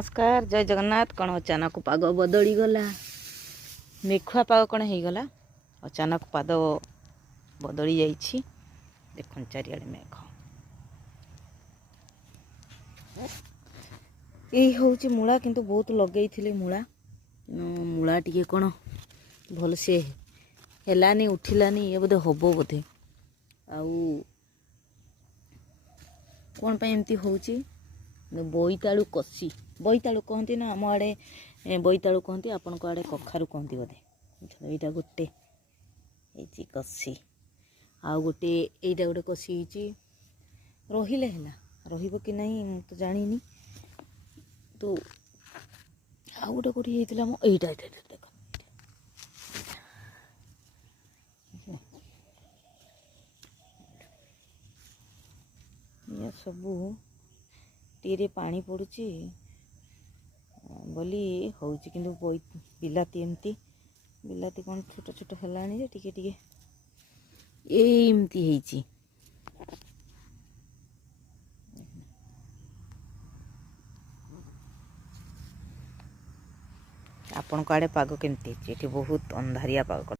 नमस्कार जय जगन्नाथ। कौन अचानक पाग बदली गला मेघुआ पाग कौन हो गला अचानक पाद बदली जाइए। देख चारिआडे मेघ यही हूँ मूला किंतु बहुत लगे मूला मूला टी कौन भल से हेलानी उठिलानी ये बोधे हम बोधे आउ कौन एमती हूँ बोईतालु कषि बोईतालु कहती ना आम आड़े बोईतालु कहती आपण आड़े कखारु कहती बोधे यहाँ गोटे कषि आउ गोटे यहीटा गोटे कषि रहिले है रही कि नहीं तो जानी तो आउ गोटे कौटी होता मो यहीटा देख ये सबू टीरे पानी पड़ुची बोली हूँ किंतु बिलाती एमती बिलाती कौन छोट छोट है टिके टिके एमती है। आपण आड़े पाग केमती बहुत अंधारिया पाग।